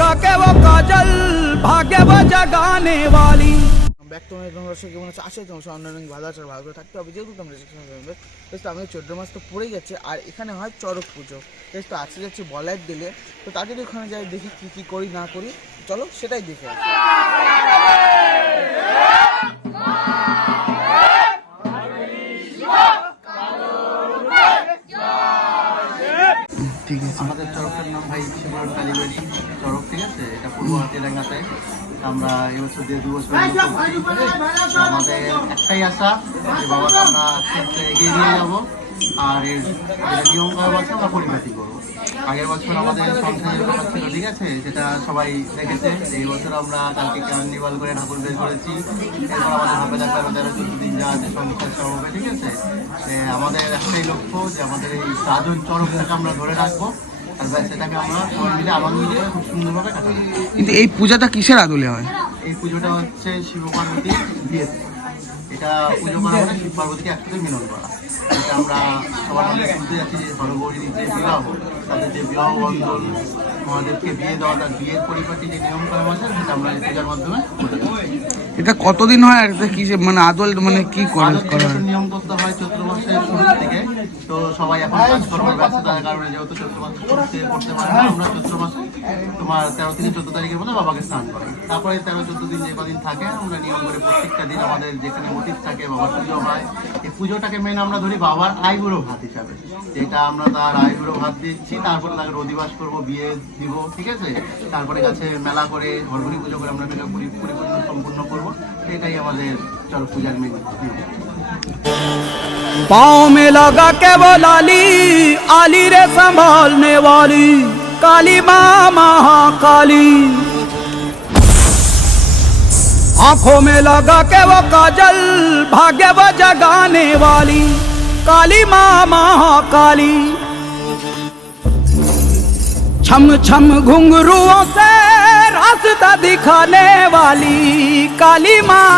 लगा के वो काजल भाग्य वो जगाने वाली। ব্যাক তো দর্শক কেমন আছে? আসলে তোমার অন্য অনেক ভালো আছে, ভালো করে থাকতে হবে, যেহেতু তোমরা তো আমাদের 14 মাস তো পড়েই যাচ্ছে। আর এখানে হয় চড়ক পুজো, তো আজকে যাচ্ছি বলাইয়ের দিলে। তো তার যদি ওখানে যাই দেখি কী কী করি না করি, চলো সেটাই দেখে আসি। আমাদের চরকের নাম ভাই শিবরাম কালীবাড়ি চরক, ঠিক আছে? এটা পূর্ব তেলেঙ্গাতে। আমরা এবছর 2 বছর আমাদের একটাই আশা যে বাবাকে আমরা আস্তে আস্তে এগিয়ে নিয়ে যাবো। আর এর নিয়ম করার বছর আমরা পরিপাটি করবো। আগের বছর আমাদের সংসারের ব্যাপার ছিল, ঠিক আছে, সেটা সবাই দেখেছে। এই বছর আমরা কালকে কার্নিভাল করে ঠাকুর বের করেছি। এরপর আমাদের ভাবে থাকবে 13-14 দিন যা আছে সংসার সব হবে, ঠিক আছে? আমাদের একটাই লক্ষ্য যে আমাদের এই সাধন চরকটাকে আমরা ধরে রাখবো, আর সেটাকে আমরা সবাই মিলে আনন্দ দিয়ে খুব সুন্দরভাবে কাটাবো। কিন্তু এই পূজাটা কিসের আদলে হয়? এই পুজোটা হচ্ছে শিব পার্বতী বিয়ে। এটা পুজো করা মানে শিব পার্বতীকে একসাথে মিলন করা। এটা আমরা সবার মধ্যে শুনতে যাচ্ছি যে হরগৌরীর যে বিবাহ, তাদের যে বিবাহ বন্ধন, মহাদেবকে বিয়ে দেওয়া, তার বিয়ের পরিপাটি যে নিয়ম করা আছে সেটা আমরা এই পূজার মাধ্যমে এটা কতদিন হয়? আর কি মানে আদল মানে কি করে নিয়ম করতে হয় চৈত্র মাসের শুরু থেকে। তো সবাই এখন কাজকর্মের ব্যস্ততার কারণে যেহেতু চৈত্র মাসে করতে পারে না, আমরা চৈত্র মাসে তোমার 13 থেকে 14 তারিখের মধ্যে বাবাকে স্নান করাই। তারপরে 13-14 দিন যে কদিন থাকে আমরা নিয়ম করে প্রত্যেকটা দিন আমাদের যেখানে অতীত থাকে বাবার পুজো হয়। এই পুজোটাকে মেন আমরা ধরি বাবার আইবুড়ো ভাত হিসাবে, যেটা আমরা তার আইবুড়ো ভাত দিচ্ছি। তারপরে তাকে অধিবাস করবো, বিয়ে দিব, ঠিক আছে? তারপরে কাছে মেলা করে হরগৌরী পুজো করে আমরা মেলা পরিপূর্ণ সম্পূর্ণ করবো। এটাই আমাদের চরক পূজার মেন। पाँव में लगा के वो लाली आली रे संभालने वाली काली माँ महाकाली। आंखों में लगा के वो काजल भाग्य वो जगाने वाली काली माँ महाकाली। छम छम घुंघरुओं से रास्ता दिखाने वाली काली माँ।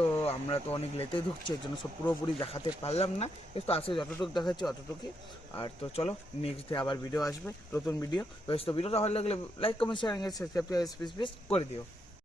তো আমরা তো অনেক লেটে ঢুকছি, এর জন্য সব পুরোপুরি দেখাতে পারলাম না। তো আজকে যতটুকু দেখাচ্ছি অতটুকুই। আর তো চলো নেক্সট ডে আবার ভিডিও আসবে, নতুন ভিডিও। তো ভিডিওটা ভালো লাগলে লাইক কমেন্ট শেয়ার সাবস্ক্রাইব করে দিও।